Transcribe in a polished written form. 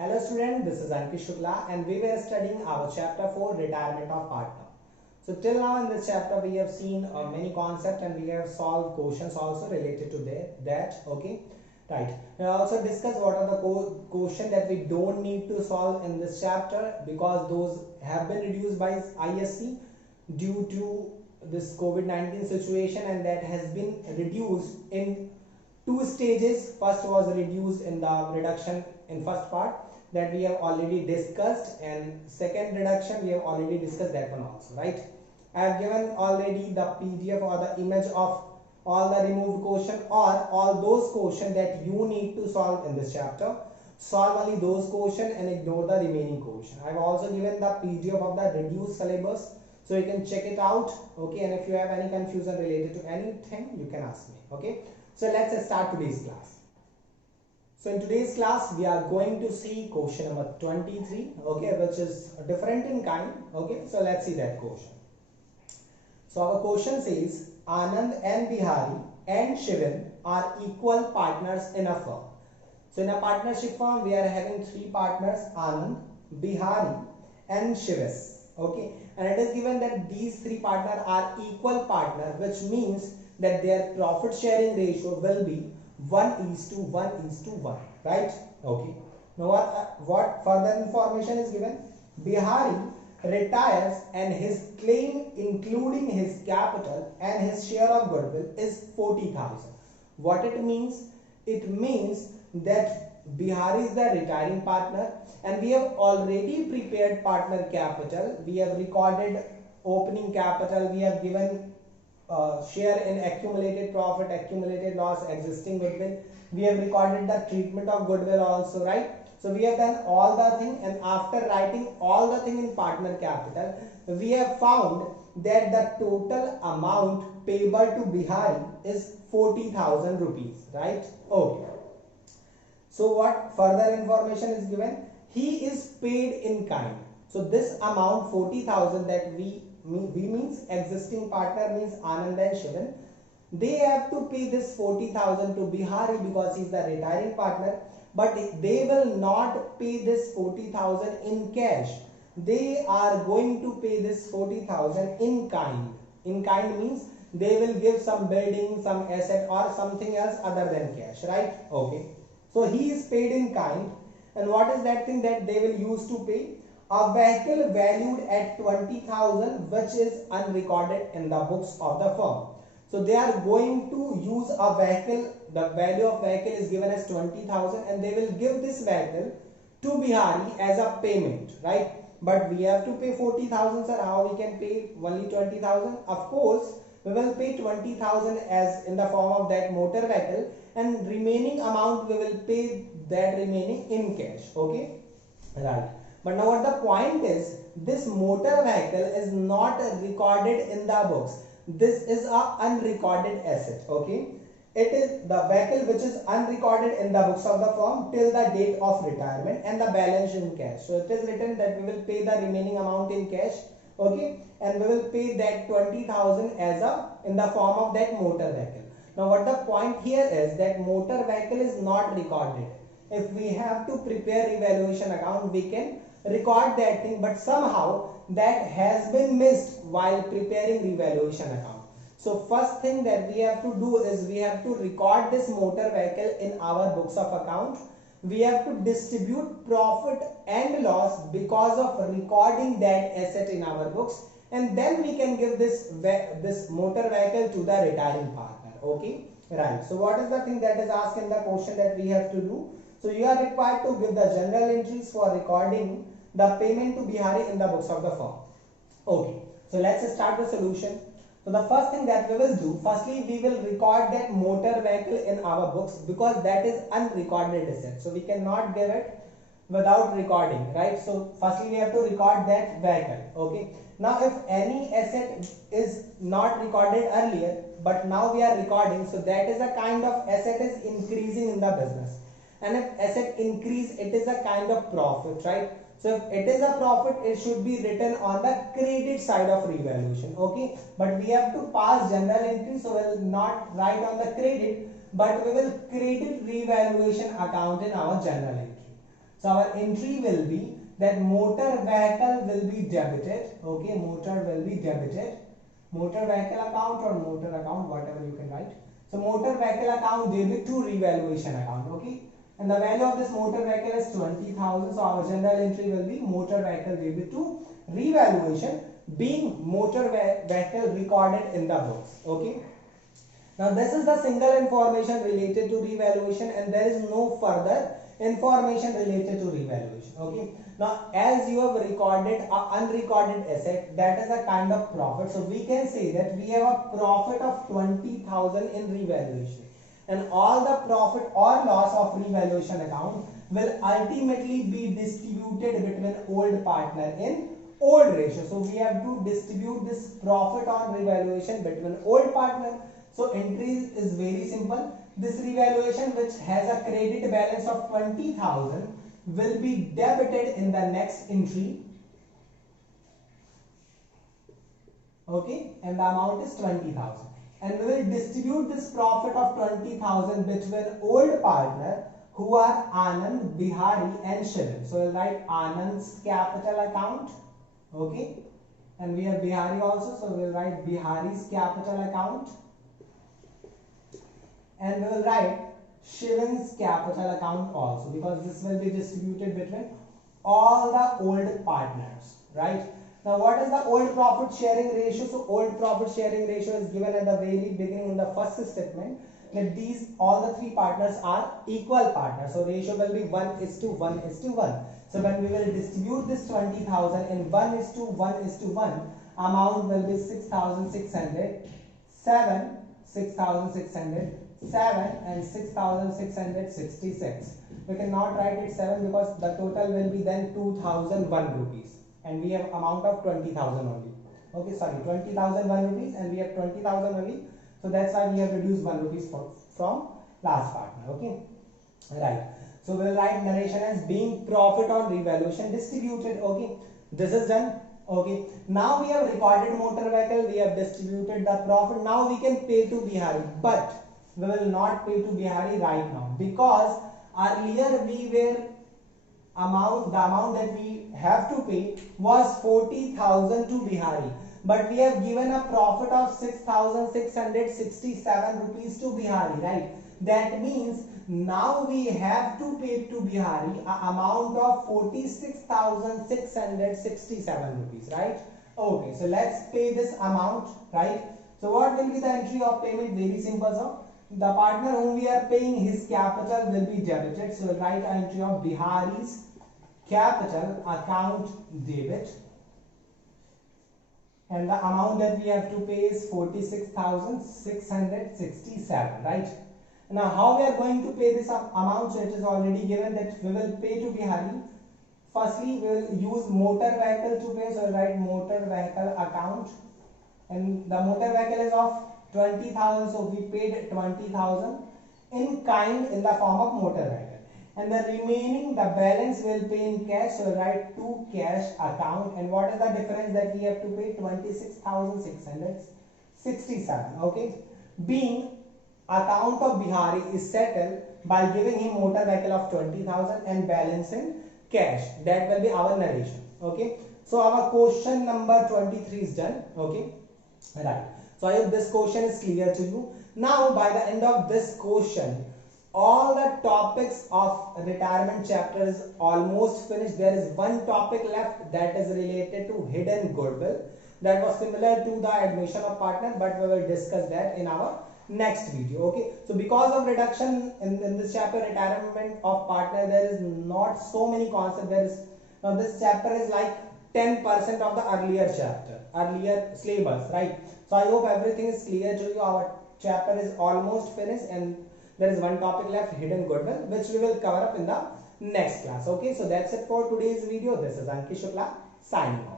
Hello student, this is Ankish Shukla and we were studying our chapter 4 retirement of partner. So till now in this chapter we have seen many concepts and we have solved questions also related to that. Okay, right. We also discussed what are the questions that we don't need to solve in this chapter because those have been reduced by ISC due to this COVID-19 situation, and that has been reduced in two stages. First was reduced in the reduction in first part that we have already discussed, and second reduction we have already discussed that one also, right? I have given already the PDF or the image of all the removed question or all those questions that you need to solve in this chapter. Solve only those questions and ignore the remaining question. I have also given the PDF of the reduced syllabus, so you can check it out. Okay, and if you have any confusion related to anything, you can ask me. Okay, so let's start today's class. So in today's class we are going to see question number 23, okay, which is different in kind. Okay, so let's see that question. So our question says Anand and Bihari and Shivan are equal partners in a firm. So in a partnership firm we are having three partners, Anand, Bihari and Shivas. Okay, and it is given that these three partners are equal partner, which means that their profit sharing ratio will be 1:1:1, right? Okay, now what further information is given? Bihari retires and his claim including his capital and his share of goodwill is 40,000. What it means? It means that Bihari is the retiring partner and we have already prepared partner capital. We have recorded opening capital, we have given share in accumulated profit, accumulated loss, existing goodwill. We have recorded the treatment of goodwill also, right? So we have done all the thing, and after writing all the thing in partner capital, we have found that the total amount payable to Bihari is 40,000 rupees, right? Okay. So what further information is given? He is paid in kind. So this amount 40,000 that we means existing partner means Anand and Shivan, they have to pay this 40,000 to Bihari because he is the retiring partner, but they will not pay this 40,000 in cash. They are going to pay this 40,000 in kind. In kind means they will give some building, some asset or something else other than cash, right? Okay, so he is paid in kind, and what is that thing that they will use to pay? A vehicle valued at 20,000, which is unrecorded in the books of the firm. So they are going to use a vehicle. The value of vehicle is given as 20,000 and they will give this vehicle to Bihari as a payment, right? But we have to pay 40,000, sir. How we can pay only 20,000? Of course, we will pay 20,000 as in the form of that motor vehicle, and remaining amount we will pay that remaining in cash. Okay, right. But now what the point is, this motor vehicle is not recorded in the books. This is a unrecorded asset. Okay, it is the vehicle which is unrecorded in the books of the firm till the date of retirement and the balance in cash. So it is written that we will pay the remaining amount in cash. Okay, and we will pay that 20,000 as a in the form of that motor vehicle. Now what the point here is that motor vehicle is not recorded. If we have to prepare revaluation account, we can record that thing, but somehow that has been missed while preparing revaluation account. So first thing that we have to do is we have to record this motor vehicle in our books of account. We have to distribute profit and loss because of recording that asset in our books, and then we can give this motor vehicle to the retiring partner. Okay, right. So what is the thing that is asked in the question that we have to do? So you are required to give the general entries for recording the payment to Bihari in the books of the firm. Okay, so let's start the solution. So the first thing that we will do, firstly we will record that motor vehicle in our books because that is unrecorded asset. So we cannot give it without recording, right? So firstly we have to record that vehicle. Okay, now if any asset is not recorded earlier but now we are recording, so that is a kind of asset is increasing in the business, and if asset increase, it is a kind of profit, right? So if it is a profit, it should be written on the credit side of revaluation. Okay, but we have to pass general entry, so we will not write on the credit, but we will credit revaluation account in our general entry. So our entry will be that motor vehicle will be debited. Okay, motor will be debited. Motor vehicle account or motor account, whatever you can write. So motor vehicle account debit to revaluation account. Okay, and the value of this motor vehicle is 20,000. So our general entry will be motor vehicle debit to revaluation, being motor vehicle recorded in the books. Okay. Now this is the single information related to revaluation, and there is no further information related to revaluation. Okay. Now as you have recorded a unrecorded asset, that is a kind of profit. So we can say that we have a profit of 20,000 in revaluation, and all the profit or loss of revaluation account will ultimately be distributed between old partner in old ratio. So we have to distribute this profit on revaluation between old partner. So entry is very simple. This revaluation, which has a credit balance of 20,000, will be debited in the next entry. Okay, and the amount is 20,000. And we will distribute this profit of 20,000 between old partner, who are Anand, Bihari and Shivan. So we'll write Anand's capital account. Okay, and we have Bihari also, so we'll write Bihari's capital account. And we will write Shivan's capital account also, because this will be distributed between all the old partners, right? Now what is the old profit sharing ratio? So old profit sharing ratio is given at the very beginning in the first statement, that these all the three partners are equal partners. So ratio will be 1:1:1. So when we will distribute this 20,000 in 1:1:1, amount will be 6,600, 7, 6,600, 7 and 6,666. We cannot write it 7 because the total will be then 2,001 rupees, and we have amount of 20,000 only. Okay, sorry, 20,001 rupees, and we have 20,000 only. So that's why we have reduced 1 rupees from last partner. Okay, right. So we'll write narration as being profit on revaluation distributed. Okay, this is done. Okay, now we have recorded motor vehicle, we have distributed the profit. Now we can pay to Bihari, but we will not pay to Bihari right now, because earlier we were the amount that we have to pay was 40,000 to Bihari, but we have given a profit of 6,667 rupees to Bihari, right? That means now we have to pay to Bihari a amount of 46,667 rupees, right? Okay, so let's pay this amount, right? So what will be the entry of payment? Very simple, sir. The partner whom we are paying, his capital will be debited. So we'll write an entry of Bihari's capital account debit, and the amount that we have to pay is 46,667, right? Now how we are going to pay this amount? So it is already given that we will pay to Bihari. Firstly, we will use motor vehicle to pay. So we'll write motor vehicle account, and the motor vehicle is of 20,000, so we paid 20,000 in kind in the form of motor vehicle, and the remaining, the balance, will pay in cash. So write to cash account, and what is the difference that we have to pay? 26,667. Okay, being account of Bihari is settled by giving him motor vehicle of 20,000 and balance in cash. That will be our narration. Okay, so our question number 23 is done. Okay, right. So I hope this question is clear to you. Now by the end of this question, all the topics of retirement chapter is almost finished. There is one topic left, that is related to hidden goodwill. That was similar to the admission of partner, but we will discuss that in our next video. Okay, so because of reduction in this chapter, retirement of partner, there is not so many concepts. There is, now this chapter is like 10% of the earlier chapter, earlier syllabus, right? So I hope everything is clear to you. Our chapter is almost finished, and there is one topic left, hidden goodwill, which we will cover up in the next class. Okay, so that's it for today's video. This is Ankit Shukla signing off.